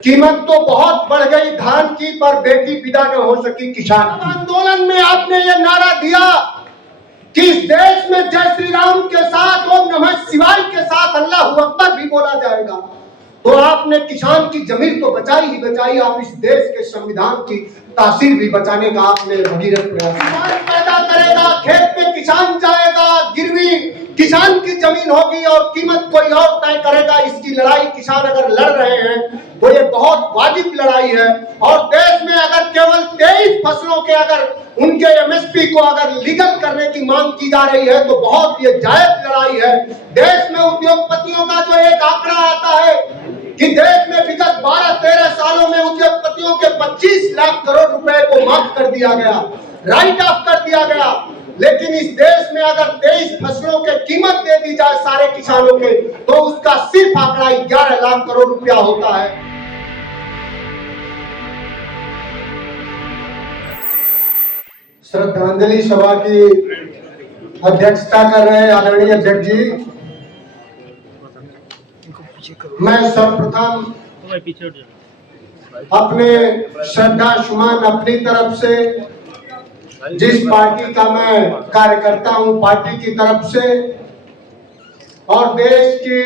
कीमत तो बहुत बढ़ गई धान की, पर बेटी विदा न हो सकी किसान। आंदोलन में आपने ये नारा दिया कि इस देश में जय श्री राम के साथ ओम नमः शिवाय के साथ अल्लाह अकबर भी बोला जाएगा, तो आपने किसान की जमीन तो बचाई ही बचाई, आप इस देश के संविधान की तासीर भी बचाने का आपने भगीरथ प्रयास। किसान पैदा करेगा, खेत में किसान जाएगा, गिरवी किसान की जमीन होगी और कीमत कोई और तय करेगा। इसकी लड़ाई किसान अगर लड़ रहे हैं तो ये बहुत वाजिब लड़ाई है। और देश में अगर केवल 23 फसलों के अगर उनके एमएसपी को अगर लीगल करने की मांग की जा रही है तो बहुत ये जायज लड़ाई है। देश में उद्योगपतियों का जो एक आंकड़ा आता है कि देश में विगत 12-13 सालों में उद्योगपतियों के 25 लाख करोड़ रुपए को माफ कर दिया गया, राइट ऑफ कर दिया गया। लेकिन इस देश में अगर 23 फसलों के कीमत दे दी जाए सारे किसानों के तो उसका सिर्फ आंकड़ा 11 लाख करोड़ रुपया होता है। श्रद्धांजलि सभा की अध्यक्षता कर रहे हैं आदरणीय अध्यक्ष जी, मैं सर्वप्रथम अपने श्रद्धा सुमन अपनी तरफ से, जिस पार्टी का मैं कार्यकर्ता हूं पार्टी की तरफ से, और देश की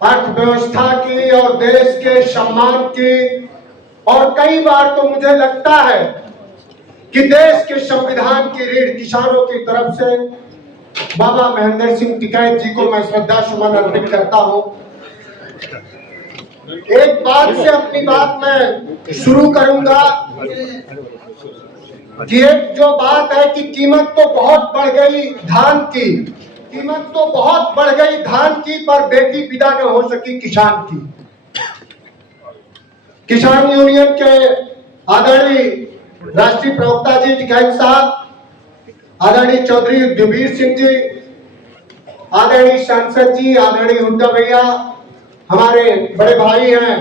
अर्थव्यवस्था की और देश के सम्मान की, और कई बार तो मुझे लगता है कि देश के संविधान की रीढ़ किसानों की तरफ से बाबा महेंद्र सिंह टिकैत जी को मैं श्रद्धा सुमन अर्पित करता हूं। एक बात से अपनी बात मैं शुरू करूंगा कि एक जो बात है कि कीमत तो बहुत बढ़ गई धान की, कीमत तो बहुत बढ़ गई धान की, पर बेटी विदा न हो सकी किसान की। किसान यूनियन के आदरणीय राष्ट्रीय प्रवक्ता जी टिकैत साहब, आदरणीय चौधरी युद्धवीर सिंह जी, आदरणीय सांसद जी, आदरणीय हुड्डा भैया, हमारे बड़े भाई हैं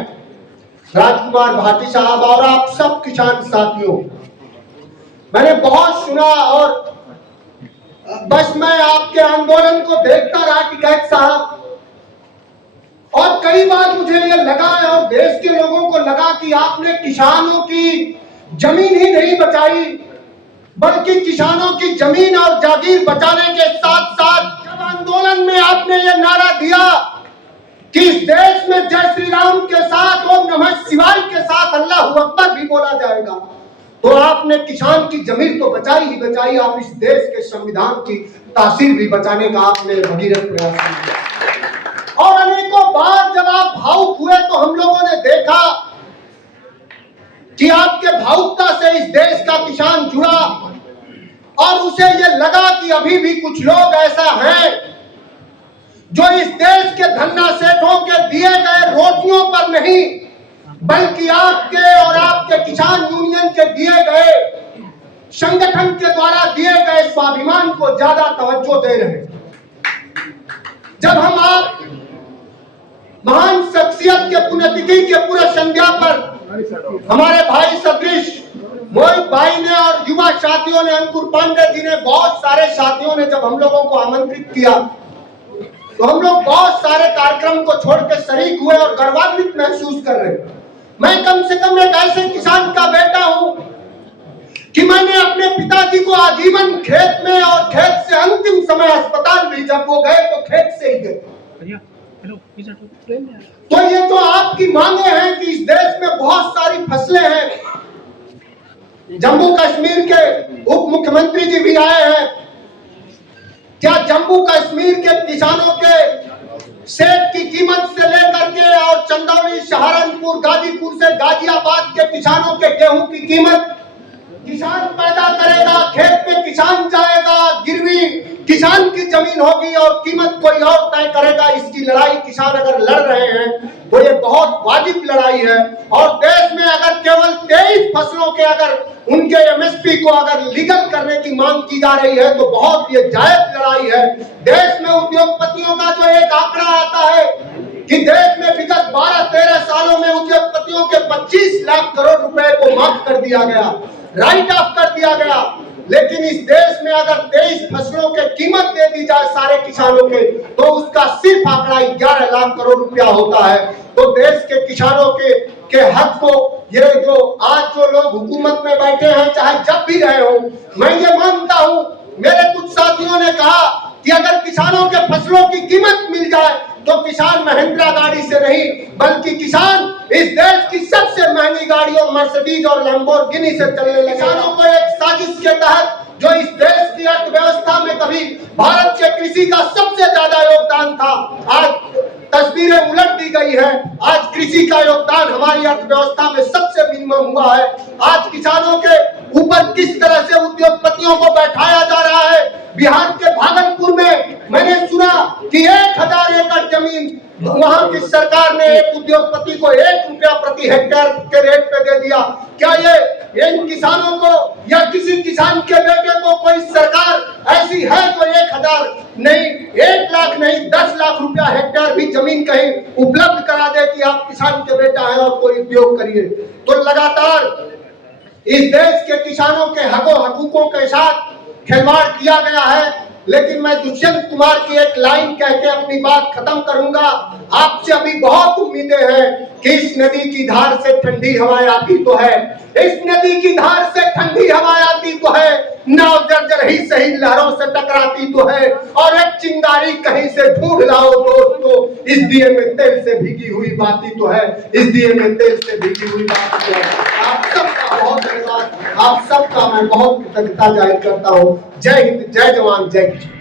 राजकुमार भाटी साहब, और आप सब किसान साथियों, मैंने बहुत सुना और बस मैं आपके आंदोलन को देखता रहा टिकैत साहब, और कई बार मुझे ये लगा और देश के लोगों को लगा कि आपने किसानों की जमीन ही नहीं बचाई बल्कि किसानों की जमीन और जागीर बचाने के साथ साथ जब आंदोलन में आपने ये नारा दिया कि इस देश में जय श्री राम के साथ ओम नमः शिवाय के साथ अल्लाह अकबर भी बोला जाएगा, तो आपने किसान की जमीन तो बचाई ही बचाई, आप इस देश के संविधान की तासीर भी बचाने का आपने भगीरथ प्रयास किया। और अनेकों बार जब आप भावुक हुए तो हम लोगों ने देखा कि आपके भावुकता से इस देश का किसान जुड़ा और उसे ये लगा कि अभी भी कुछ लोग ऐसा हैं जो इस देश के धन्ना सेठों के दिए गए रोटियों पर नहीं बल्कि आपके और आपके किसान यूनियन के दिए गए संगठन के द्वारा दिए गए स्वाभिमान को ज्यादा तवज्जो दे रहे हैं। जब हम आप महान शख्सियत के पुण्यतिथि के पूरे संध्या पर हमारे भाई सदृश मोहित भाई ने और युवा साथियों ने, अंकुर पांडे जी ने, बहुत सारे साथियों ने जब हम लोगों को आमंत्रित किया तो हम लोग बहुत सारे कार्यक्रम को छोड़ के शरीक हुए और गर्वान्वित महसूस कर रहे। मैं कम से कम एक ऐसे किसान का बेटा हूं कि मैंने अपने पिताजी को आजीवन खेत में और खेत से अंतिम समय अस्पताल भी जब वो गए तो खेत से ही गए। तो ये जो आपकी मांगे हैं कि इस देश में बहुत सारी फसलें हैं, जम्मू कश्मीर के उप मुख्यमंत्री जी भी आए हैं, क्या जम्मू कश्मीर के किसानों के सेब की कीमत से लेकर के और चंदौली, सहारनपुर, गाजीपुर से गाजियाबाद के किसानों के गेहूं की कीमत, किसान पैदा करेगा, खेत में किसान जाएगा, गिरवी किसान की जमीन होगी और कीमत कोई और तय करेगा। इसकी लड़ाई किसान अगर लड़ रहे हैं तो ये बहुत वाजिब लड़ाई है। और देश में अगर केवल 23 फसलों के अगर उनके एमएसपी को अगर लीगल करने की मांग की जा रही है तो बहुत ये जायज लड़ाई है। देश में उद्योगपतियों का जो एक आंकड़ा आता है कि देश में विगत 12-13 सालों में उद्योगपतियों के 25 लाख करोड़ रुपए को माफ कर दिया गया, राइट ऑफ कर दिया गया। लेकिन इस देश में अगर 23 फसलों के कीमत दे दी जाए सारे किसानों के, तो उसका सिर्फ आंकड़ा 11 लाख करोड़ रुपया होता है। तो देश के किसानों के हक को ये जो आज जो लोग हुकूमत में बैठे हैं, चाहे जब भी रहे हो, मैं ये मानता हूं, मेरे कुछ साथियों ने कहा कि अगर किसानों के फसलों की कीमत मिल जाए तो किसान महिंद्रा गाड़ी से नहीं, बल्कि किसान इस देश की सबसे महंगी गाड़ियों मर्सिडीज और लैम्बोर्गिनी से चलने लगे। किसानों को एक साजिश के तहत जो इस देश की अर्थव्यवस्था में कभी भारत के कृषि का सबसे ज्यादा योगदान था, आज तस्वीरें उलट दी गई है। आज कृषि का योगदान हमारी अर्थव्यवस्था में सबसे मिनिमम हुआ है। आज किसानों के ऊपर किस तरह से उद्योगपतियों को बैठाया जा रहा है। बिहार के भागलपुर में मैंने सुना कि 1000 एकड़ जमीन वहां की सरकार ने एक उद्योगपति को 1 रुपया प्रति हेक्टेयर के रेट पे दे दिया। क्या ये इन किसानों को या किसी किसान के बेटे को कोई सरकार ऐसी है जो 1000 नहीं, 1 लाख नहीं, 10 लाख रुपया हेक्टेयर भी जमीन कहीं उपलब्ध करा दे कि आप किसान के बेटा है और कोई उद्योग करिए। तो लगातार इस देश के किसानों के हकूकों के साथ खिलवाड़ किया गया है। लेकिन मैं दुष्यंत कुमार की एक लाइन कह के अपनी बात खत्म करूंगा। आपसे अभी बहुत उम्मीदें हैं कि इस नदी की धार से ठंडी हवाएं आती तो है, इस नदी की धार से ठंडी हवाएं आती तो है, नाव जर्जर ही सही लहरों से टकराती तो है, और एक चिंगारी कहीं से ढूंढ लाओ दोस्तों, इस दिए में तेल से भीगी हुई बाती तो है, इस दिए में तेल से भीगी हुई बाती तो है। आप सबका बहुत धन्यवाद, आप सबका मैं बहुत कृतज्ञता जाहिर करता हूँ। जय हिंद, जय जवान, जय किसान।